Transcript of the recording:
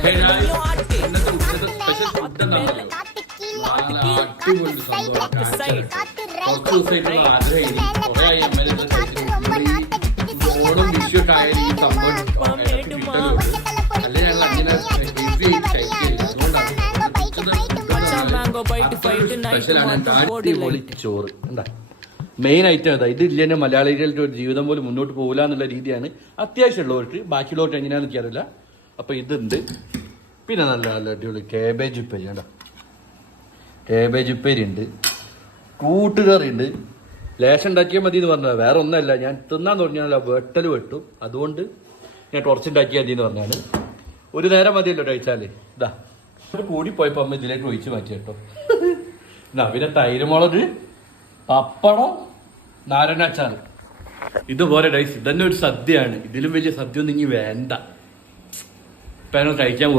ഇന്നത്തെ ഉച്ചത്തെ special food എന്താണെന്നറിയോ? അടിപൊളി സംഭവം. കുറച്ച് ദിവസമായിട്ടുള്ള ആഗ്രഹം കുറെ ഓണം വിഷുവൊക്കെ ആയാലും ഈ സംഭവം കിട്ടലുണ്ട്. അല്ലെ ഞങ്ങൾ അങ്ങനെ കഴിക്കില്ല. അതുകൊണ്ടാണ് സ്പെഷ്യലാണ്. അടിപൊളി ചോറ് എന്താ മെയിൻ ഐറ്റം അതാ. ഇതില്ല തന്നെ മലയാളികളുടെ ഒരു ജീവിതം പോലും മുന്നോട്ട് പോകില്ല എന്നുള്ള രീതിയാണ് അത്യാവശ്യമുള്ളവർക്ക്. ബാക്കിയുള്ളവർക്ക് എങ്ങനെയാണെന്ന് എനിക്കറിയില്ല. അപ്പൊ ഇതുണ്ട്. പിന്നെ നല്ല നല്ല അടിപൊളി കേബേജ് ഉപ്പേരി കണ്ടോ, കേബേജ് ഉപ്പേരി ഉണ്ട്, കൂട്ടുകറി ഉണ്ട്. ലേശം ഉണ്ടാക്കിയാൽ മതി എന്ന് പറഞ്ഞത് വേറെ ഒന്നല്ല. ഞാൻ തിന്നാന്ന് പറഞ്ഞാൽ വെട്ടൽ വെട്ടു, അതുകൊണ്ട് ഞാൻ കുറച്ചുണ്ടാക്കിയാൽ മതി എന്ന് പറഞ്ഞാണ്. ഒരു നേരം മതിയല്ലോ കഴിച്ചാല്. ഇതാ കൂടിപ്പോയപ്പോ അമ്മ ഇതിലേക്ക് ഒഴിച്ച് മാറ്റി കേട്ടോ. പിന്നെ തൈരുമുളക്, പപ്പടം, നാരങ്ങാച്ചാറ്. ഇതുപോലെ ഡൈസ് ഇതന്നെ ഒരു സദ്യയാണ്. ഇതിലും വലിയ സദ്യ ഒന്നും ഇനി വേണ്ട. ഇപ്പം കഴിക്കാൻ